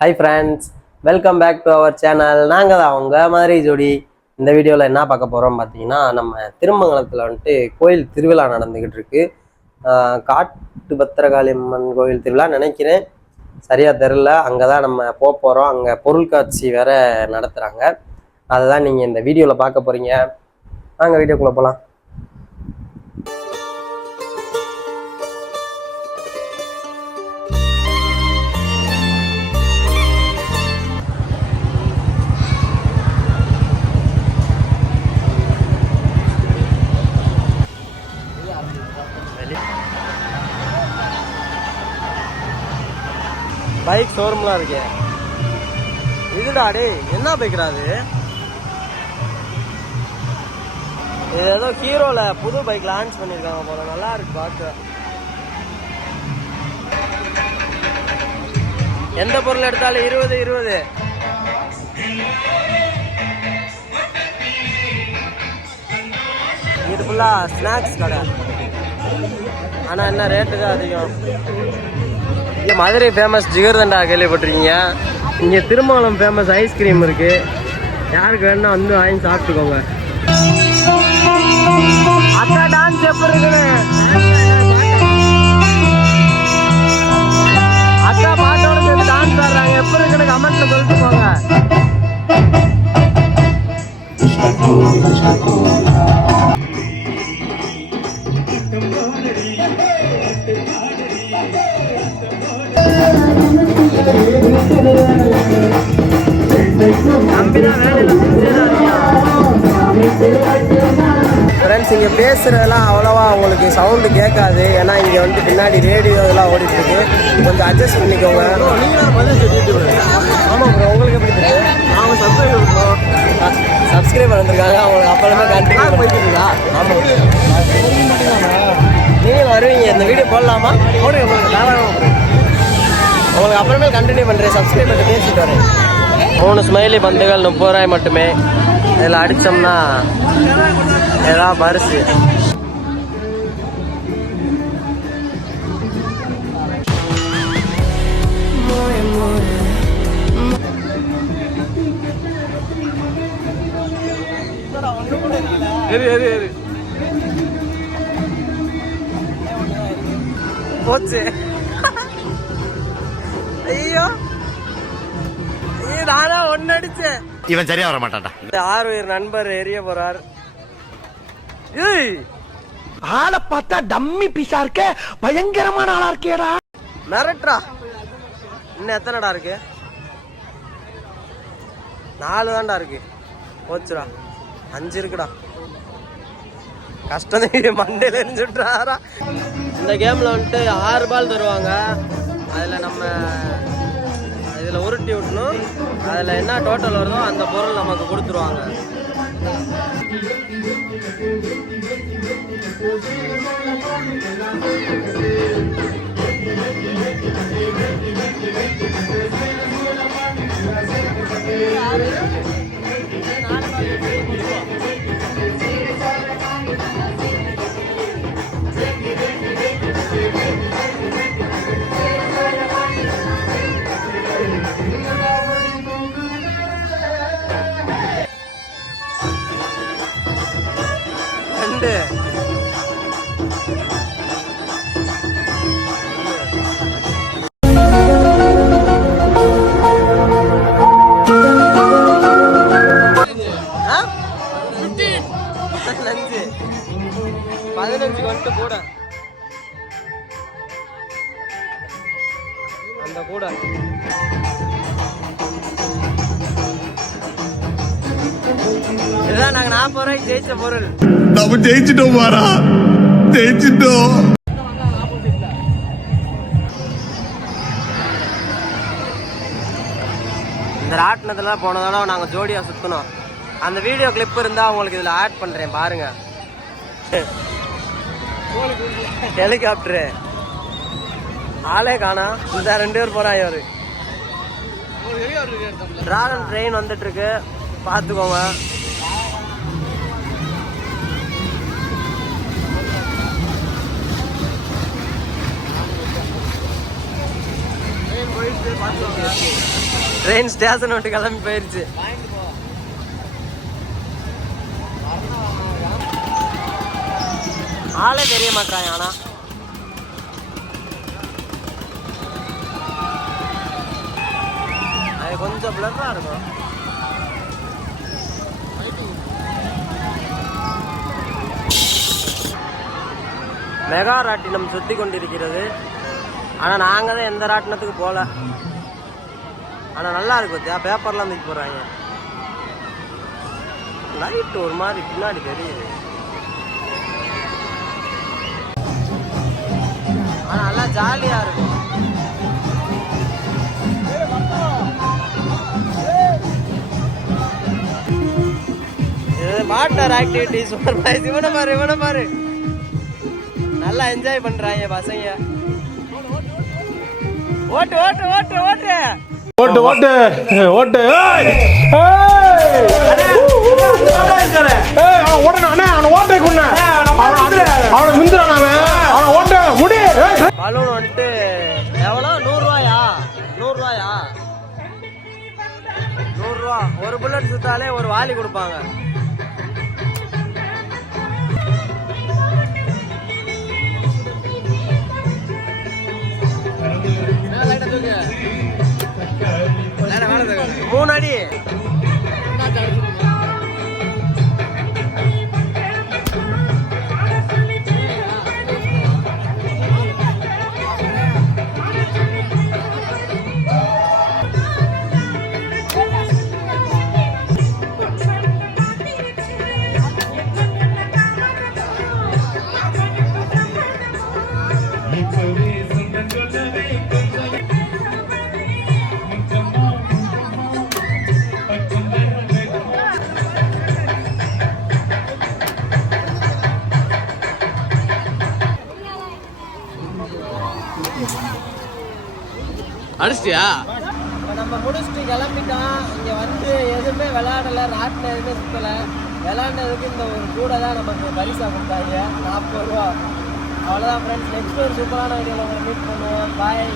High friends, welcome back to our channel. நாங்கள் தான் அவங்க மாதிரி ஜோடி. இந்த வீடியோவில் என்ன பார்க்க போகிறோம் பார்த்தீங்கன்னா, நம்ம திருமங்கலத்தில் வந்துட்டு கோயில் திருவிழா நடந்துக்கிட்டு இருக்கு. காட்டு பத்திரகாளி அம்மன் கோயில் திருவிழா நினைக்கிறேன், சரியாக தெரில. அங்கே தான் நம்ம போகிறோம். அங்கே பொருட்காட்சி வேற நடத்துகிறாங்க. அதை தான் நீங்கள் இந்த வீடியோவில் பார்க்க போகிறீங்க. நாங்கள் வீடியோக்குள்ளே போகலாம். பைக் ஷோரூம்லாம் இருக்கு. இதுடா டே, என்ன பைக்டா அது? இது ஏதோ ஹீரோல புது பைக் லான்ச் பண்ணிருக்காங்க போல. நல்லா இருக்கு பார்க்க. எந்த பொருள் எடுத்தாலும் 20 இது ஃபுல்லா ஸ்நாக்ஸ் கடை. ஆனா என்ன ரேட்டு தான் அதிகம். இங்கே மதுரை ஃபேமஸ் ஜிகர்தண்டா கேள்விப்பட்டிருக்கீங்க. இங்கே திருமங்கலம் ஃபேமஸ் ஐஸ்கிரீம் இருக்கு. யாருக்கு வேணும்னா வந்து வாங்கி சாப்பிட்டுக்கோங்க. அக்கா டான்ஸ் எப்படி இருக்குன்னு, அக்கா பாட்டோட சேர்ந்து டான்ஸ் ஆடுறாங்க. எப்படி இருக்குன்னு கமெண்ட்ல சொல்லிட்டு போங்க. ஃப்ரெண்ட்ஸ், இங்கே பேசுகிறதெல்லாம் அவ்வளோவா உங்களுக்கு சவுண்டு கேட்காது. ஏன்னா இங்கே வந்து பின்னாடி ரேடியோ இதெல்லாம் ஓடிட்டு இருக்கு. கொஞ்சம் அட்ஜஸ்ட் பண்ணிக்கோங்க. ஆமாம் ப்ரோ, உங்களுக்கு எப்படி தெரியும்? நாங்கள் சப்ஸ்கிரைபர் வந்திருக்காங்க. அவங்களுக்கு அப்பளமே கண்டினியூ பண்ணிட்டுருக்கா. ஆமாம், நீங்கள் வருவீங்க. இந்த வீடியோ போடலாமா? போடுங்க, உங்களுக்கு அப்புறமே கண்டினியூ பண்ணுறேன். சப்ஸ்கிரைபர் பேசிட்டு வரேன். 3 ஸ்மைலி பந்துகள் 30 ரூபாய் மட்டுமே. இதில் அடித்தோம்னா ஏதாவது பரிசு. போச்சு. ஐயோ, நானா ஒன்னு அடிச்சேன். இவன் சரியா வர மாட்டான்டா. 6 உயிர் நண்பர் எரிய போறார். ஆளை பார்த்தா டம்மி பீஸா இருக்க, பயங்கரமான ஆளா இருக்கேடா. மிரட்ரா. இன்னும் எத்தனைடா இருக்கு? 4 தான்டா இருக்கு. போச்சுடா, 5 இருக்குடா. கஷ்டம் மண்டையில எரிஞ்சுட்டாரா. இந்த கேம்ல வந்துட்டு 6 பால் தருவாங்க. அதுல நம்ம இதில் உருட்டி விட்டணும். அதில் என்ன டோட்டல் வருதோ அந்த பொருள் நமக்கு கொடுத்துருவாங்க. லஞ்சு 15 வந்துட்டு கூட அந்த கூட இதுதான் நாங்க 40 ரூபாய்க்கு ஜெயிச்ச பொருள். நம்ம ஜெயிச்சிட்டோம் பாரா, ஜெயிச்சிட்டோம். இந்த ராட்டினத்துல போன தடவை நாங்கள் ஜோடியா சுற்றணும். அந்த வீடியோ கிளிப் இருந்தால் உங்களுக்கு இதில் ஆட் பண்ணுறேன் பாருங்க. ஹெலிகாப்டரு ஆளே காணா. இந்த 2 பேர் போகிறாங்க. ஒரு டிராகன் ட்ரெயின் வந்துட்டு இருக்கு, பார்த்துக்கோங்க. போயிட்டு பார்த்துக்கோங்க. ட்ரெயின் ஸ்டேஷன் விட்டு கிளம்பி போயிருச்சு. ஆளே தெரிய மாட்டாங்க. ஆனா அது கொஞ்சம் பிளர்ரா இருக்கும். மெகா ராட்டினம் சுத்தி கொண்டிருக்கிறது. ஆனா நாங்க தான் எந்த ராட்டினத்துக்கு போல. ஆனா நல்லா இருக்கு பத்தியா, பேப்பர்லாம் தூக்கி போடுறாங்க. லைட் ஒரு மாதிரி பின்னாடி தெரியுது. ஆனா நல்லா ஜாலியா இருக்கும். Water activity super boys. இவனை பாரு நல்லா என்ஜாய் பண்றாங்க பசங்க. ஓட்டு ஓட்டு ஓட்டு ஓட்டு ஓட்டு ஓட்டு ஓட்டு பலூன் வந்துட்டு எவ்வளோ? 100 ரூபாயா? 100 ரூபா. ஒரு புல்லட் சுத்தாலே ஒரு வாலி கொடுப்பாங்க. மூணு அடி. அடிச்சிட்டியா? நம்ம முடிச்சுட்டு கிளம்பிட்டோம். இங்கே வந்து எதுவுமே விளையாடலை, ராட்டில் எதுவுமே சுற்றலை. விளையாண்டதுக்கு இந்த ஒரு கூட தான் நமக்கு பரிசாக கொடுத்தாங்க, 40 ரூபா. அவ்வளோதான் ஃப்ரெண்ட்ஸ். நெக்ஸ்ட் ஒரு சூப்பரான வீடியோவில் உங்களை மீட் பண்ணுவோம். பாய்.